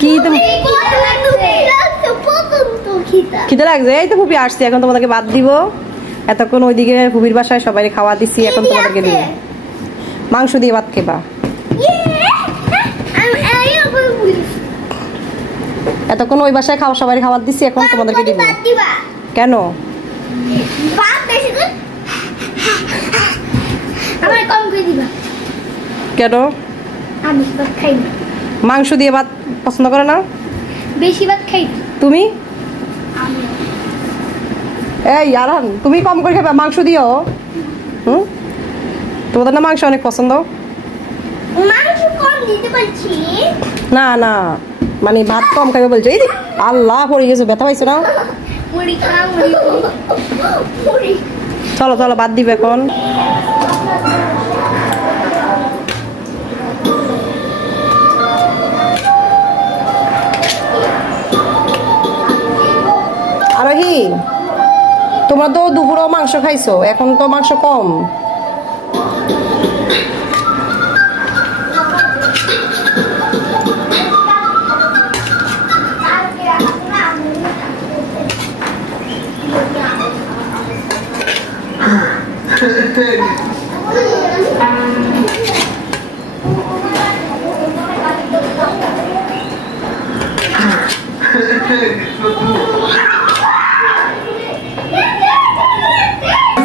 কি খিদে লাগছে? এই তো ফুপি আসছে, এখন তোমাদেরকে ভাত দিব। এতক্ষণ ওইদিকে ফুপির বাসায় সবাই খাওয়া দিচ্ছি, এখন তোমাদেরকে দিব। মাংস দিয়ে ভাত খেবা? এতক্ষণ ওই বাসায় খাওয়া সবাই খাবার দিচ্ছি, এখন তোমাদেরকে দিব। কেন? কেন? মাংস দিয়ে ভাত পছন্দ করে না? বেশি ভাত খাই তুমি? এই আরান, তুমি কম করে খাবে, মাংস দিও। তোমাদের না মাংস অনেক পছন্দ? মাংস কম দিতে পারছি না না, মানে ভাত কম খাবে বলছো। এই আল্লাহ, পড়ে গেছো, ব্যথা পাইছো না? চলো চলো, ভাত দিবে এখন। আরোহী, তোমরা তো দুপুরেও মাংস খাইছো, এখন তো মাংস কম।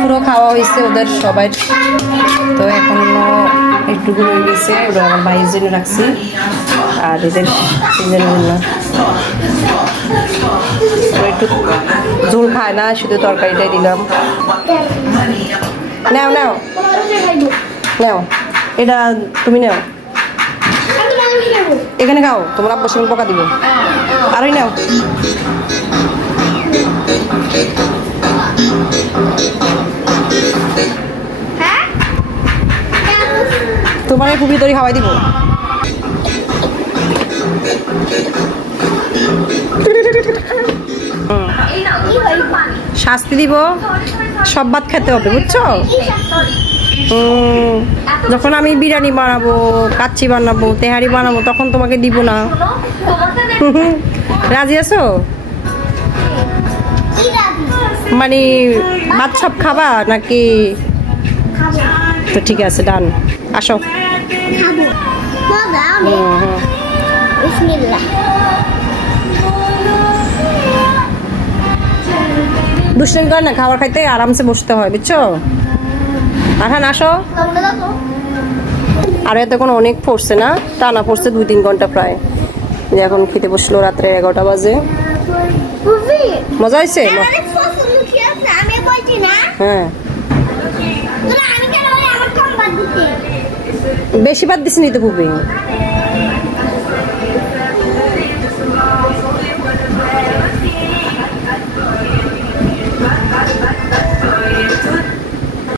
পুরো খাওয়া হয়েছে ওদের সবাই, তো এখনো একটুকু রয়ে গেছে, ওরা আমার ভাইয়ের জন্য রাখছি, আর এদের একটু ঝোল খায় না, শুধু তরকারিটাই দিলাম। নাও নাও নাও, এটা তুমি নাও, এখানে খাও, তোমার আব্বুর সঙ্গে পোকা দিব। আরই নাও। তোমার খুবই তরি খাওয়াই দিব। শাস্তি দিব, সব ভাত খেতে হবে, বুঝছো? যখন আমি বিরিয়ানি বানাবো, কাচ্চি বানাবো, তেহারি বানাবো, তখন তোমাকে দিব না। রাজি আছো? মানে ভাত সব খাবা নাকি? তো ঠিক আছে, ডান, আসো। দুষ্টামি করে না, খাবার খাইতে আরামসে বসতে হয়, বুঝছো? এখন আসো। আর এতক্ষণ অনেক পড়ছে না, টানা পড়ছে 2-3 ঘন্টা প্রায়। এখন খেতে বসলো রাত্রে 11টা বাজে। মজা হয়েছে? হ্যাঁ, বেশি বাদ দিছিনি তো খুবই।